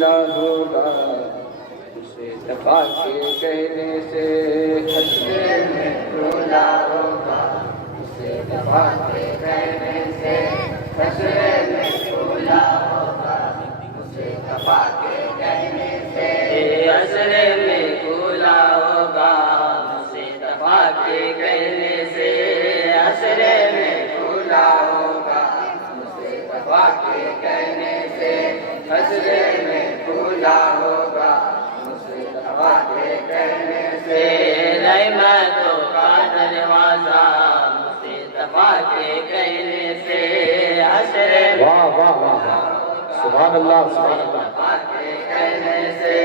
खुला होगा, उसे दबा के कहने से हंसने में खुला होगा, उसे दबा के कहने से हंसने में खुला होगा, उसे दबा के कहने से हंसने में खुला होगा, उसे दबा के कहने से हंसने में खुला होगा, उसे दबा के कहने से हंसने में खुला होगा, उसे दबा के कहने से रहमतों का दरवाजा, उसे दबा के कहने से हंसने में वाह वाह वाह, सुभान अल्लाह सुभान अल्लाह। दबा के कहने से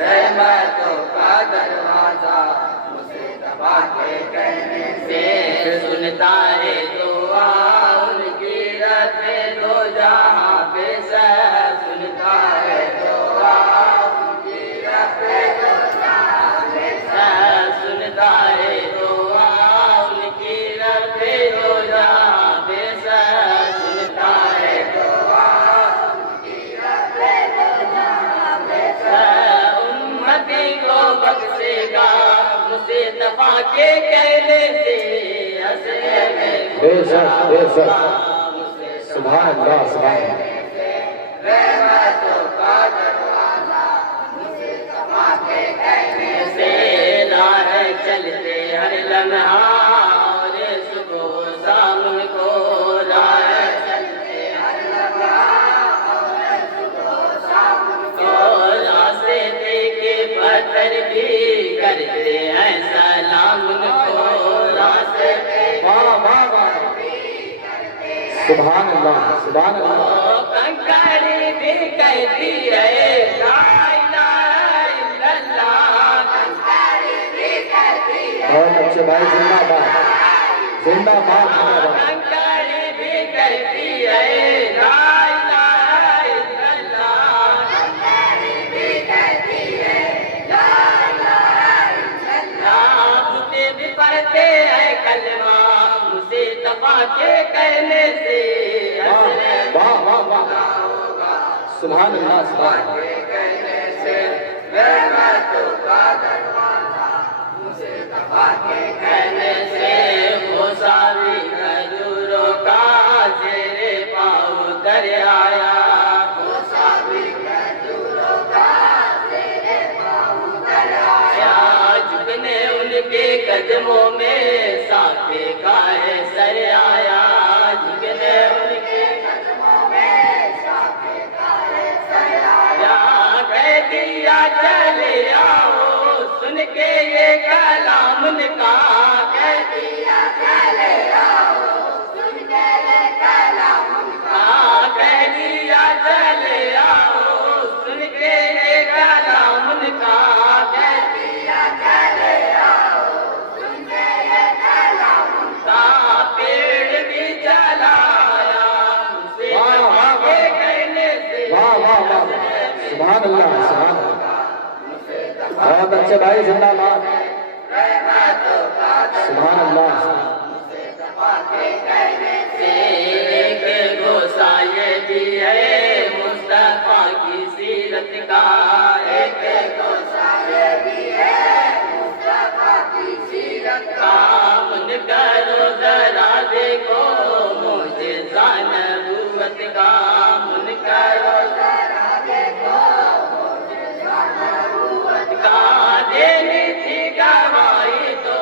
रहमतों का दरवाजा, उसे दबा के कहने से सुनता है दुआ उनकी रते दो जहां पे से सुनता है दुआ उनकी रते दो जहां पे से सुनता है दुआ उनकी रते दो जहां पे से सुनता है दुआ उनकी रते दो जहां पे से उम्मती को बख्शेगा मुझसे दबा के कहने से हंसने में बेशक बेशक, सुभान अल्लाह सुभान अल्लाह। रहमतों का दरवाजा, मुझे दबा के कहने से राह चलते हर लम्हा और सुबह शाम को राह चलते हर लम्हा और सुबह शाम को रास्ते के पत्थर भी करते हैं सलाम को रास्ते वाह वाह वाह, सुभान अल्लाह सुभान अल्लाह। कंकड़ी भी कहती है ला इलाहा इल्लल्लाह, कंकड़ी भी कहती है बहुत अच्छे भाई, जिंदाबाद जिंदाबाद जिंदाबाद। कंकड़ी भी कहती है ला इलाहा इल्लल्लाह, कंकड़ी भी कहती है ला इलाहा इल्लल्लाह, मुझे भी पढ़ते हैं कलमा मुझे दबा के कहने से हंसने वाह वाह वाह, सुभान अल्लाह सुभान अल्लाह। कहने से रहमतों का दरवाजा, मुझे दबा के कहने से वो सारी खजूरों का जेरे पाँव कर आया, वो सारी खजूरों का जेरे पाँव कर आया, झुकने उनके कदमों में साके का है सर आया, झुकने उनके कदमों में साके का है सर आया, कह दिया चले आओ सुन के ये कलाम उनका, कह दिया चले आओ सुन के ये कलाम उनका, कह दिया चले आओ सुन के ये कलाम उनका, कह दिया चले आओ सुन के ये कलाम उनका, पेड़ भी जलाया उसे दबा के कहने से वाह वाह वाह, सुभान अल्लाह सुभान अल्लाह। बहुत अच्छे भाई, जिंदाबाद सुभान अल्लाह। एक गोसाए भी है मुस्तफा की सीरत का, एक गोसाए भी है मुस्तफा की सीरत का, मन करो जरा देखो मुझे नबूवत का, मन करो जरा देखो मुझे नबूवत का, देनी थी गवाही तो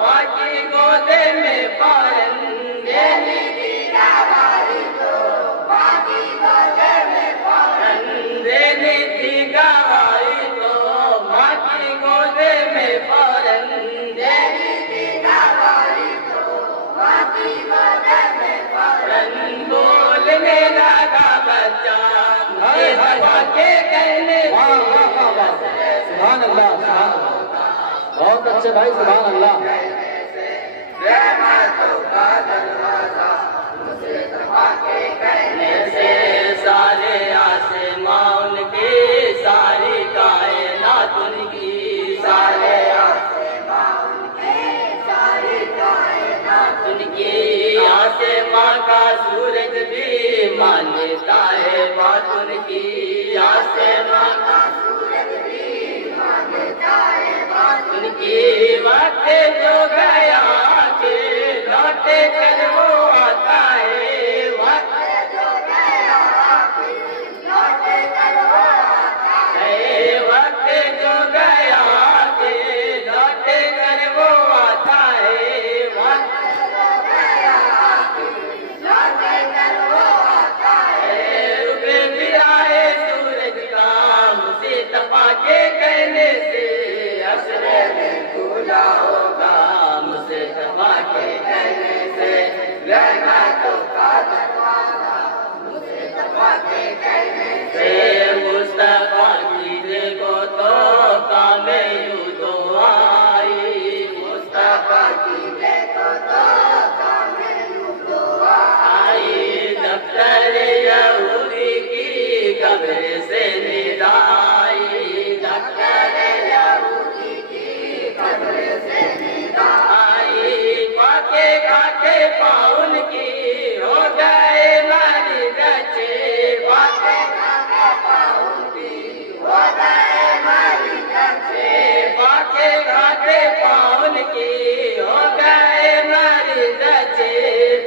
माँ की गोद में फौरन, देनी थी गवाही तो माँ की गोद में फौरन, देनी थी गवाही तो माँ की गोद में फौरन, देनी थी गवाही तो माँ की गोद में फौरन, बोलने लगा बच्चा मुझे दबा के कहने वाह वाह वाह वाह, सुभान अल्लाह सुभान अल्लाह। बहुत अच्छे भाई, सुभान अल्लाह। रहमतों का दरवाजा, मुझे दबा के कहने से सारे आसमां उनके, सारी कायनात उनकी, सारे आसमां उनके, सारी कायनात उनकी, आसमां का सूरज भी मानता है बात उनकी, आसमां जो गया के लौट कर वो आता है, वक्त जो गया के लौट कर वो आता है, वक्त जो गया के लौट कर वो आता है, वक्त जो गया के लौट कर वो आता है। रुके फिर आए सूरज का मुझसे तपा के कहने से, असरे में खुला होगा मुझसे तपा के कहने से, रहमतों का दरवाजा मुझसे तपा के कहने से। मुस्तफा की देखो तो कामे यूं तो आई, मुस्तफा की देखो तो कामे यूं तो आई, दफ्तर यहूदी की कब्र से निदाई, दफ्तर यहूदी की कब्र से निदाई, पाके खाके पाउन की हो गए मारी रचे, पाके खाके पाउन की हो गए मारी रचे, पाके खाके पाउन की हो गए मारी रचे,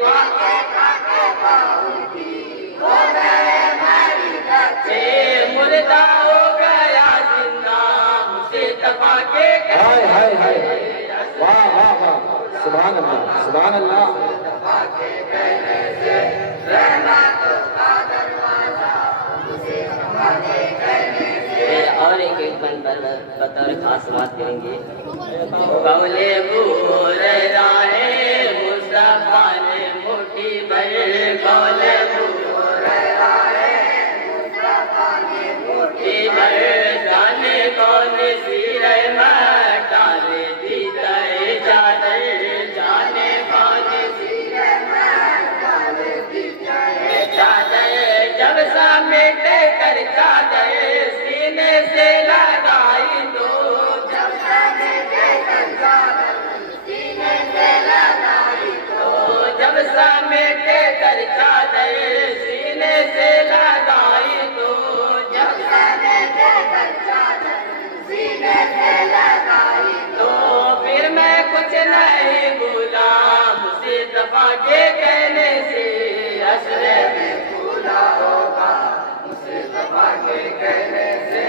पाके खाके पाउन की हो गए मारी रचे। मुर्दा हो गया जिंदा मुझसे तपा के हाय हाय हाय वाह वाह वाह सुभान अल्लाह सुभान अल्लाह। और एक मन पर बतौर खास बात करेंगे। कौले बूर राहे मुस्तफा ने मुट्ठी भर, कौले बूर राहे मुस्तफा ने मुट्ठी भर, जाने कौन सी रहमत डाले दी तय चादर, जाने कौन सी रहमत डाले दी तय चादर, जब समेटे कर चादर सीने से लगाई दो, जब समेटे कर चादर सीने से लगाई दो, जब समेटे कर चादर सीने से लगाई दो, जब समेटे कर चादर सीने से लगाई दो, फिर मैं कुछ नहीं भूला मुझसे तपा के कहने से, असरे में भूला होगा मुझसे तपा के कहने से,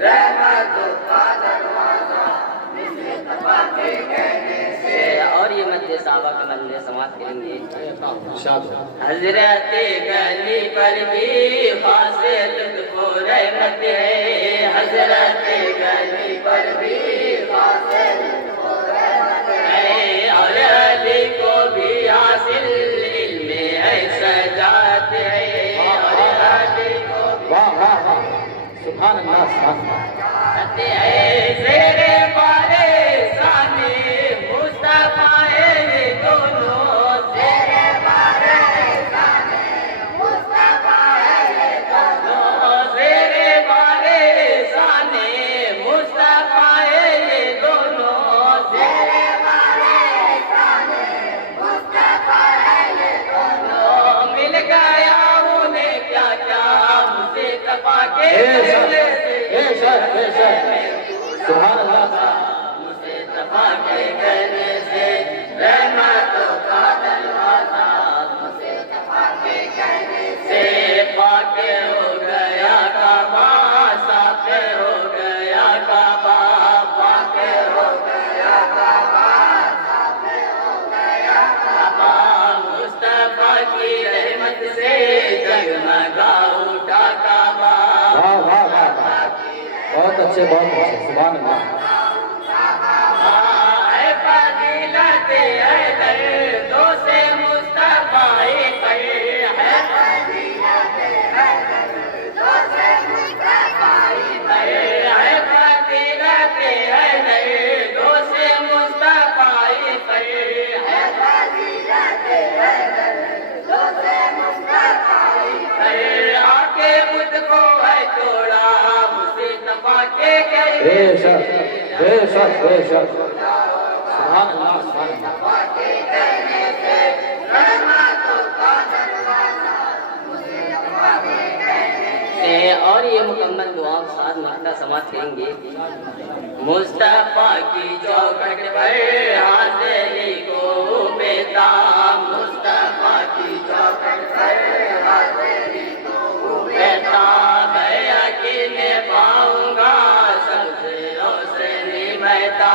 रहमतों का दरवाजा मुझसे तपा के कहने से। और ये मध्य साहबा के मन में समाप्त करेंगे। हजरत गली पर भी खासे लुत्फो रहमत है, हजरत गली पर भी खासे लुत्फो रहमत है, और अली को भी हासिल इल्मे है सजात है, और अली को वाह वाह वाह सुभान अल्लाह सुभान अल्लाह। तेरे बारे साने मुस्तफा है ये दोनों, तेरे बारे साने मुस्तफा है ये दोनों, तेरे बारे साने मुस्तफा है ये दोनों, तेरे बारे साने मुस्तफा है ये दोनों, मिल गया उन्हें क्या क्या मुझसे तपा के कहने से, सुभान अल्लाह मुझसे तपा के कहने से, रहमतों का दरवाजा मुझसे तपा के कहने से, पाके हो गया काबा साफे हो गया काबा, पाके हो गया काबा साफे हो गया काबा, मुस्तफा की रहमत से जगमगा उठा काबा। वाह वाह वाह वाह बहुत अच्छे सुभान अल्लाह। बेशक बेशक बेशक सुभान अल्लाह सुभान अल्लाह। और ये मुकम्मल तो आप साथ मरता समाज करेंगे। मुस्तफा की चौखट पर हाजिरी को बेता, मुस्तफा की चौखट पर हाजिरी को बेता, मैं यकीन पाऊंगा सबसे रोशनी महता,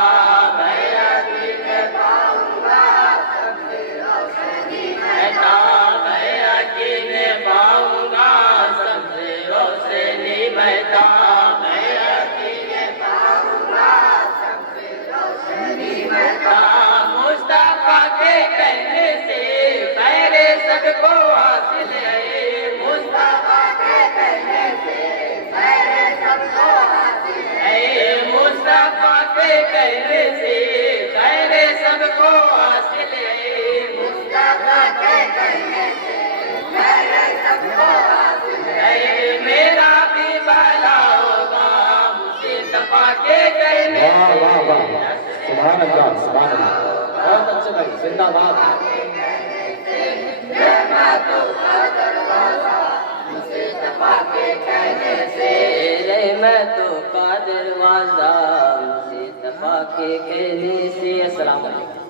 मैं यकीन पाऊंगा सबसे रोशनी महता, मैं यकीन पाऊंगा सबसे रोशनी महता, मैं यकीन पाऊंगा सबसे रोशनी महता। मुस्तफा के कहने से खैर सबको हासिल है, मुस्तफा के कहने से खैर सबको हासिल है, मुस्तफा के कहने से खैर सबको हासिल है, मुस्तफा के कहने से खैर सबको हासिल है। मेरा भी भला होगा मुस्तफा के कहने वाह से। वाह वाह, सुभान अल्लाह सुभान अल्लाह, बहुत अच्छे भाई, जिंदाबाद। रहमतों का दरवाजा मुस्तफा के कहने से। अस्सलाम वालेकुम।